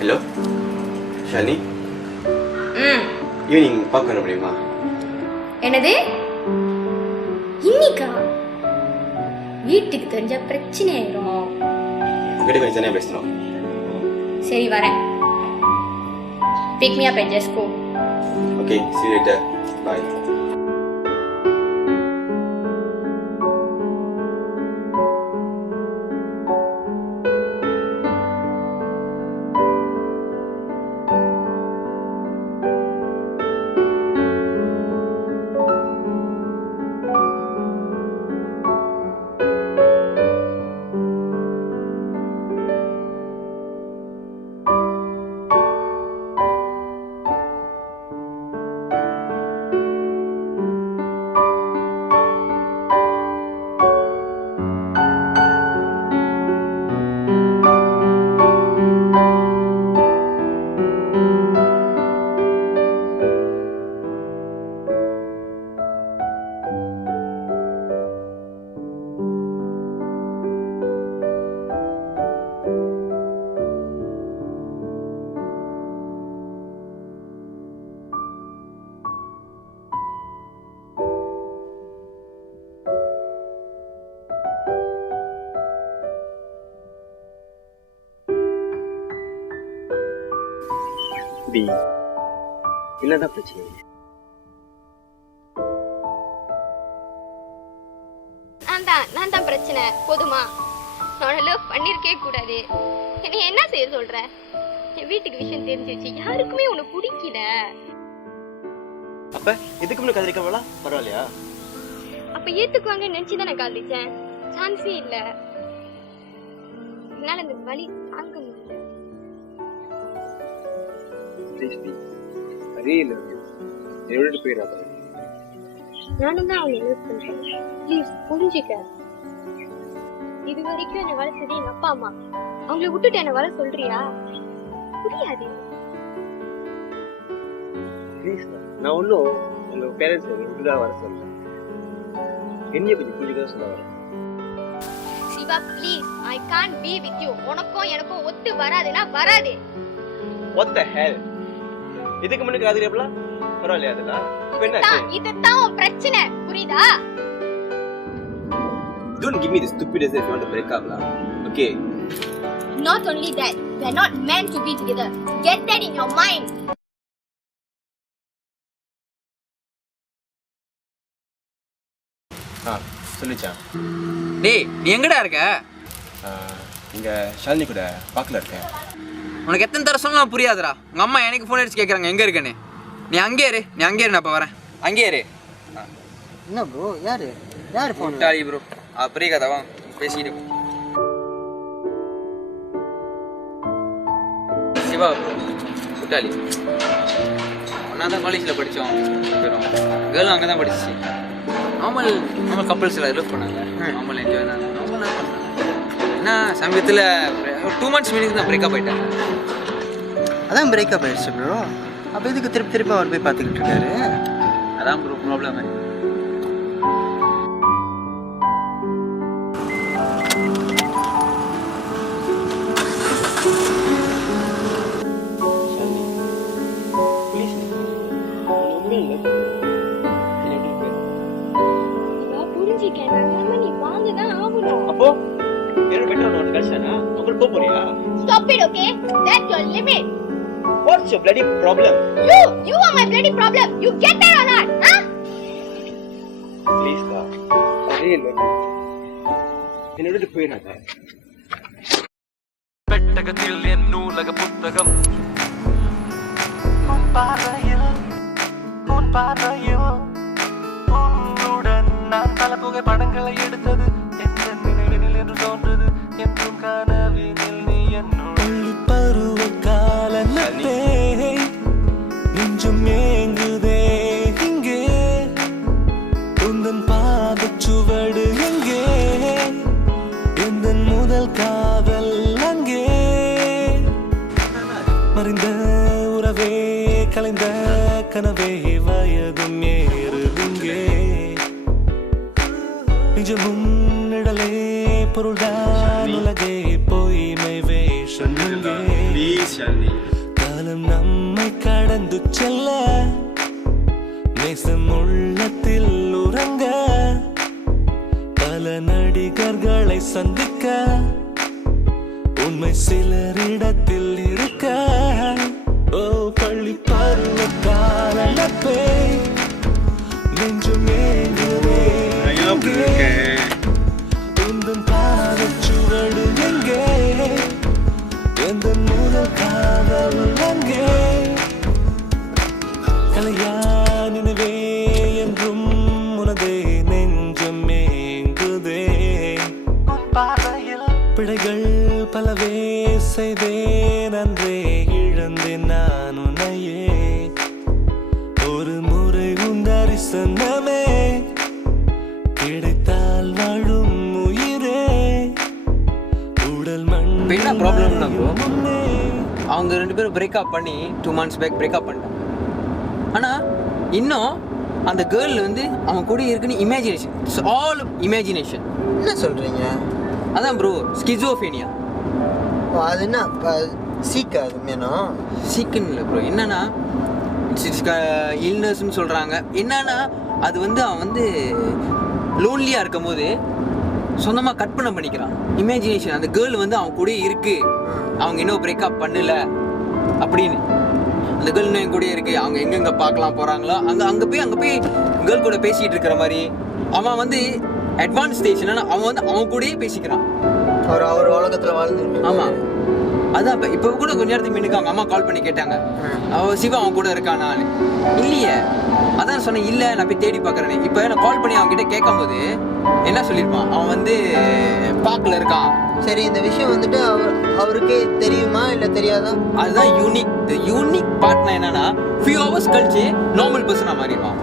Hello Shalini, evening பார்க்க வர முடியுமா? என்னது இன்னிக்கா? வீட்டுக்கு தெரிஞ்ச பிரச்சனை ஆயிரும். உங்ககிட்ட கொஞ்சம் தனியாக பேசணும். சரி வரேன். Pick me up and just go. Okay, see you later. Bye. என்னதான் பிரச்சனை? நான் தான் பிரச்சனை. போதுமா? நான் லவ் பண்ணிருக்கே கூடாது. நீ என்ன செய்ய சொல்ற? என் வீட்டுக்கு விஷயம் தெரிஞ்சிருச்சு. யாருக்குமே உன்னை பிடிக்கல. அப்ப இதுக்கு முன்ன காதலிக்கவளா? பரவாயில்லையா? அப்ப ஏத்துக்குவாங்க நினைச்சுதான் நான் காதலிச்சேன். சான்ஸே இல்ல. என்னால இந்த வலி தாங்க முடியல. நானும் தான் அவனை லவ் பண்றேன். ப்ளீஸ் புரிஞ்சுக்க. இது வரைக்கும் என்ன வளர்த்தது எங்க அப்பா அம்மா. அவங்கள விட்டுட்டு என்ன வர சொல்றியா? புரியாது. நான் ஒன்னும் உங்க பேரண்ட்ஸ் விட்டுதான் வர சொல்ல. என்னைய கொஞ்சம் புரிஞ்சுக்க சொல்ல வரேன். Siva please, I can't be with you. உனக்கும் எனக்கும் ஒத்து வராதுன்னா வராது. What the hell? இதுக்கு முன்ன காதலிக்கவளா? பரவாயில்லையா? அதெல்லாம் இதுதான் உன் பிரச்சனை. புரியுதா? Don't give me the stupid as if you want to break up lah. Okay. Not only that, we're not meant to be together. Get that in your mind. சொல்லுச்சா? டேய் நீ எங்கடா இருக்க? இங்க ஷாலினி கூட பார்க்கல இருக்கேன். உனக்கு எத்தனை தடவை சொன்னாலும் புரியாதுடா. உங்க அம்மா எனக்கு ஃபோன் அடிச்சு கேட்குறாங்க எங்க இருக்கேன்னு. நீ அங்கே இரு, நான் இப்போ வரேன். அங்கே இரு. என்ன ப்ரோ? யாரு ஃபோன்? Tally bro. பெரிய கதாவா பேசிட்டு சிவா ப்ரோ. குட்டாளி ஒன்றா தான் காலேஜில் படித்தோம். கேர்ளும் அங்கே தான் படிச்சிச்சு. நார்மல் கப்பல்ஸ் எல்லாம் லவ் பண்ணாங்க. நார்மல் என்ஜாய் தான். நார்மல் தான் பண்ணாங்க. ஏன்னா சமீபத்தில் 2 months மீனிங் தான் பிரேக்கப் ஆகிட்டாங்க. அதான் பிரேக்கப் ஆயிடுச்சு ப்ரோ. அப்போ இதுக்கு திருப்பி அவர் போய் பார்த்துக்கிட்டு இருக்காரு. அதான் ப்ரோ ப்ராப்ளம். அப்போ என்ன பெட்டர் நோட் கல்சனா உங்களுக்கு போக போறியா? Stop it, okay? That's your limit. What's your bloody problem? You are my bloody problem. You get that or not? Huh? Please da. Sorry இல்ல. என்னோட போயிராத. பெட்டகத்தில் என் நூலக புத்தகம் உன் பார்வையில் உன்னுடன் நான் பல புகைப்படங்களை எடுத்தது என்ற நினைவில் என்று தோன்றது. என்றும் கனவினில் நீ என்னுடைய பருவ கால நட்பே நெஞ்சும் ஏங்குதே. இங்கே உந்தன் பாதச்சுவடு எங்கே? எந்தன் முதல் காதல் அங்கே. மறைந்த உறவே கலைந்த கனவே வயதும் ஏறுதுங்கே. நிஜமும் நிழலே பொருள்தான் உலகே பொய்மை வேஷம் இங்கே. ப்ளீஸ் ஷாலினி. காலம் நம்மை கடந்து செல்ல நேசம் உள்ளத்தில் உறங்க பல நடிகர்களை சந்திக்க உண்மை சிலரிடத்தில் இருக்க ஓ பள்ளி பருவ கால நட்பே நெஞ்சும் ஏங்குதே உந்தன் பாதச்சுவடு எங்கே எந்த முதல் காதல் அங்கே கலையா நினைவே என்றும் உனதே நெஞ்சம் ஏங்குதே பிழைகள் பலவே செய்தேன் அன்றே இழந்தேன் நான் உன்னையே ஒரு முறை உன் தரிசனமே கிடைத்தால் வாழும் உயிரே உடல் மண் என்ன ப்ராப்ளம்னா ப்ரோ, அவங்க 2 பேரும் பிரேக்கப் பண்ணி 2 months பேக் பிரேக்கப் பண்ணிட்டாங்க. ஆனால் இன்னும் அந்த கேர்ள் வந்து அவன் கூட இருக்குன்னு இமேஜினேஷன். It's all imagination. என்ன சொல்கிறீங்க? அதான் ப்ரோ ஸ்கிசோஃபேனியா. அது என்ன சீக்கா? அது மேனும் சீக்குன்னு இல்லை ப்ரோ, என்னன்னா இட்ஸ் இல்னஸ்ன்னு சொல்கிறாங்க. என்னன்னா அது வந்து அவன் வந்து லோன்லியாக இருக்கும் போது சொந்தமாக கற்பனை பண்ணிக்கிறான். இமேஜினேஷன். அந்த கேர்ள் வந்து அவன் கூட இருக்கு, அவங்க இன்னும் பிரேக்கப் பண்ணல அப்படின்னு. அந்த கேர்ள் இன்னும் என் கூட இருக்கு, அவங்க எங்கெங்கே பார்க்கலாம் போகிறாங்களோ அங்கே போய் கேர்ள் கூட பேசிகிட்டு இருக்கிற மாதிரி. அவன் வந்து அட்வான்ஸ் ஸ்டேஜ் என்னன்னா அவன் வந்து அவன் கூடயே பேசிக்கிறான். அவர் உலகத்தில் வாழ்ந்து. ஆமாம், அதான் இப்போ கூட கொஞ்ச நேரத்துக்கு முன்னுக்கு அவங்க அம்மா கால் பண்ணி கேட்டாங்க, சிவா அவன் கூட இருக்கானான்னு. இல்லையே, அதான் சொன்னேன் இல்லை நான் போய் தேடி பார்க்குறேன். இப்போ நான் கால் பண்ணி அவன் கிட்ட கேட்கும் போது என்ன சொல்லியிருப்பான், அவன் வந்து பார்க்கல இருக்கான். சரி, இந்த விஷயம் வந்துட்டு அவருக்கே தெரியுமா இல்லை தெரியாதா? அதுதான் யூனிக் பார்ட்னா என்னன்னா ஃபியூ ஹவர்ஸ் கழிச்சு நார்மல் பர்சனாக மாறிடுவான்.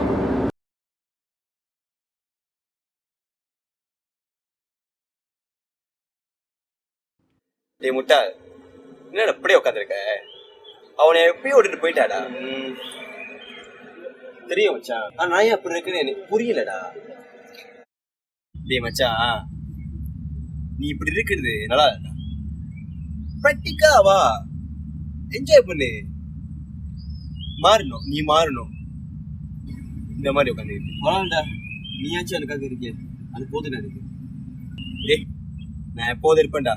டேய் முட்டா, என்னடா அப்படியே உட்காந்துருக்க? அவனை எப்பயும் விட்டுட்டு போயிட்டாடா. தெரியும் மச்சான், நான் ஏன் அப்படி இருக்குன்னு எனக்கு புரியலடா. டேய் மச்சான், நீ இப்படி இருக்கிறது நல்லா இல்லடா. ப்ராக்டிக்கா வா, என்ஜாய் பண்ணு. மாறணும், நீ மாறணும். இந்த மாதிரி உட்காந்துருக்கு பரவாயில்லடா. நீயாச்சும் எனக்காக இருக்கிய, அது போதுடா எனக்கு. டேய் நான் எப்போதும் இருப்பேன்டா,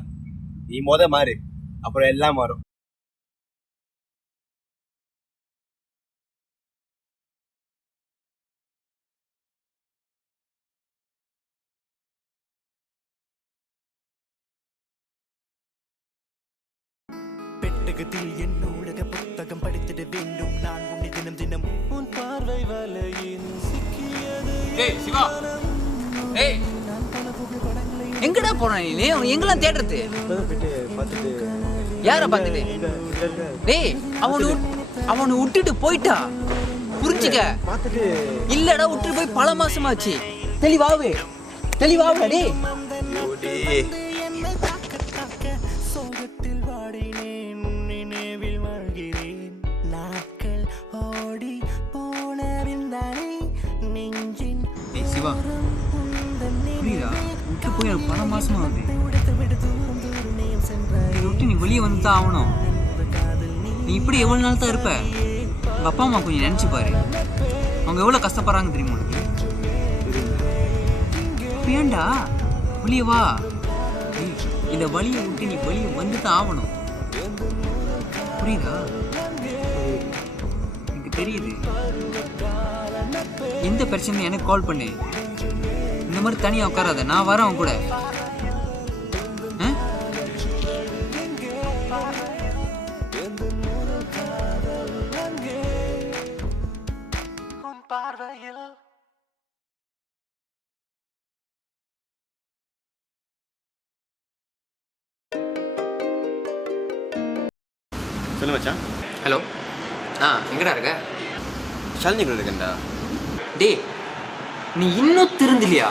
நீ மாறு, அப்புறம் எல்லாம் மாறும். பெட்டகத்தில் என் நூலக புத்தகம் படித்திட வேண்டும் நான் உன்னை தினம் தினம் உன் பார்வை வலையின் சிக்கியது. ஏய் சிவா, ஏய் எங்கடா போறான் நீ? அவன் எங்கெல்லாம் தேடுறது? யாரை பார்த்துட்டு? டேய் அவனை விட்டுட்டு போயிட்டா, புரிஞ்சுக்க. இல்லடா, விட்டுட்டு போய் பல மாசமாச்சு. தெளிவாவே டேய். சோகத்தில் வாடினேன், நினைவில் வாழ்கிறேன். நாட்கள் ஓடி போனவிந்தானே நெஞ்சின். ஏய் சிவா, புரியுதா? விட்டு போய் எனக்கு பல மாசமா ஆகுது. இதை விட்டு நீ வெளியே வந்து தான் ஆகணும். நீ இப்படி எவ்வளோ நாள் தான் இருப்ப? உங்கள் அப்பா அம்மா கொஞ்சம் நினச்சி பாரு, அவங்க எவ்வளோ கஷ்டப்படுறாங்க தெரியுமா உனக்கு? ஏண்டா வெளியே வா. இந்த வழியை விட்டு நீ வெளியே வந்து தான் ஆகணும். புரியுதா? எனக்கு தெரியுது. எந்த பிரச்சனையும் எனக்கு கால் பண்ணு. இந்த மாதிரி தனியாக உட்காராத, நான் வரேன் அவன் கூட. சொல்லு மச்சான். ஹலோ, எங்கடா இருக்க? ஷாலினி கூட இருக்கேன்டா. டேய், நீ இன்னும் திருந்தலையா?